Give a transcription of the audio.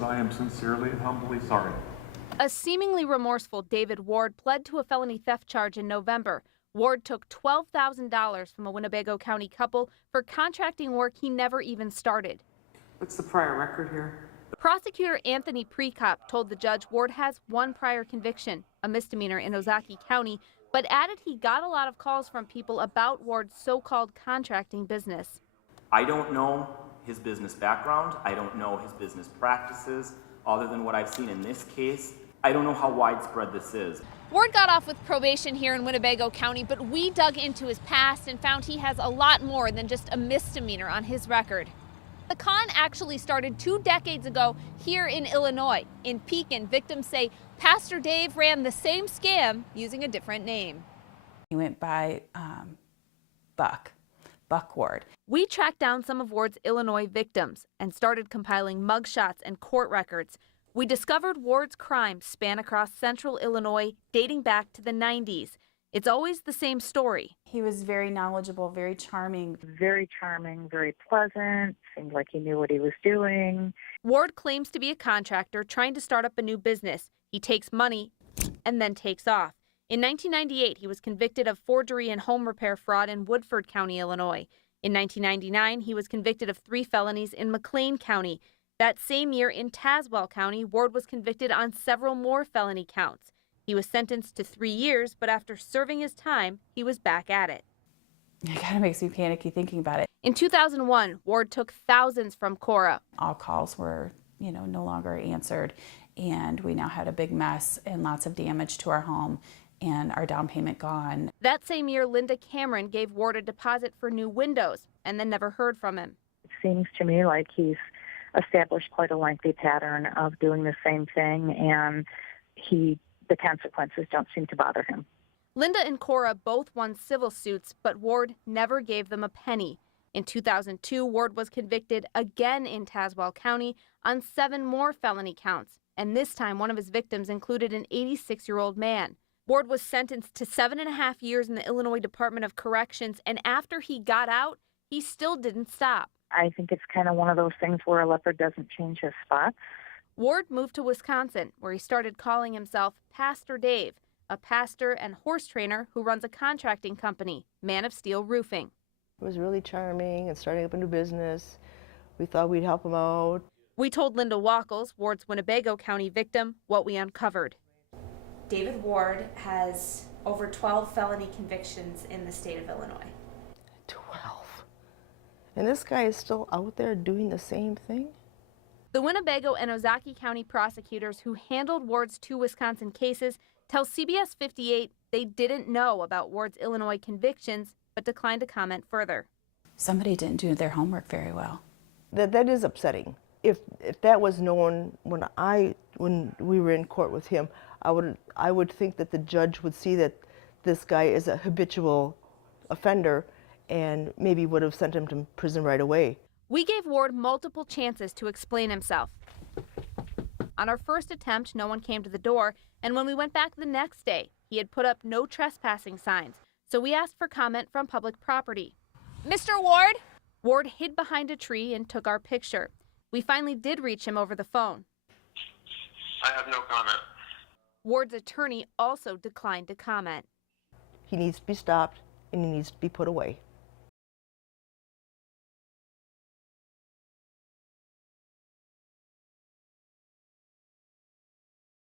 but I am sincerely and humbly sorry. A seemingly remorseful David Ward pled to a felony theft charge in November. Ward took $12,000 from a Winnebago County couple for contracting work he never even started. What's the prior record here? Prosecutor Anthony Prekop told the judge Ward has one prior conviction, a misdemeanor in Ozaukee County, but added he got a lot of calls from people about Ward's so-called contracting business. I don't know his business background. I don't know his business practices. Other than what I've seen in this case, I don't know how widespread this is. Ward got off with probation here in Winnebago County, but we dug into his past and found he has a lot more than just a misdemeanor on his record. The con actually started 2 decades ago here in Illinois. In Pekin, victims say Pastor Dave ran the same scam using a different name. He went by Buck Ward. We tracked down some of Ward's Illinois victims and started compiling mugshots and court records. We discovered Ward's crimes span across central Illinois, dating back to the 90s. It's always the same story. He was very knowledgeable, very charming. Very charming, very pleasant, seemed like he knew what he was doing. Ward claims to be a contractor trying to start up a new business. He takes money and then takes off. In 1998, he was convicted of forgery and home repair fraud in Woodford County, Illinois. In 1999, he was convicted of 3 felonies in McLean County. That same year in Tazewell County, Ward was convicted on several more felony counts. He was sentenced to 3 years, but after serving his time, he was back at it. It kind of makes me panicky thinking about it. In 2001, Ward took thousands from Cora. All calls were, no longer answered, and we now had a big mess and lots of damage to our home and our down payment gone. That same year, Linda Cameron gave Ward a deposit for new windows and then never heard from him. It seems to me like he's established quite a lengthy pattern of doing the same thing, and the consequences don't seem to bother him. Linda and Cora both won civil suits, but Ward never gave them a penny. In 2002, Ward was convicted again in Tazewell County on 7 more felony counts, and this time one of his victims included an 86-year-old man. Ward was sentenced to 7.5 years in the Illinois Department of Corrections, and after he got out, he still didn't stop. I think it's kind of one of those things where a leopard doesn't change his spots. Ward moved to Wisconsin, where he started calling himself Pastor Dave, a pastor and horse trainer who runs a contracting company, Man of Steel Roofing. He was really charming and starting up a new business. We thought we'd help him out. We told Linda Wackles, Ward's Winnebago County victim, what we uncovered. David Ward has over 12 felony convictions in the state of Illinois. 12. And this guy is still out there doing the same thing? The Winnebago and Ozaukee County prosecutors who handled Ward's 2 Wisconsin cases tell CBS 58 they didn't know about Ward's Illinois convictions, but declined to comment further. Somebody didn't do their homework very well. That is upsetting. If that was known when we were in court with him, I would think that the judge would see that this guy is a habitual offender and maybe would have sent him to prison right away. We gave Ward multiple chances to explain himself. On our first attempt, no one came to the door, and when we went back the next day, he had put up no trespassing signs, so we asked for comment from public property. Mr. Ward? Ward hid behind a tree and took our picture. We finally did reach him over the phone. I have no comment. Ward's attorney also declined to comment. He needs to be stopped and he needs to be put away.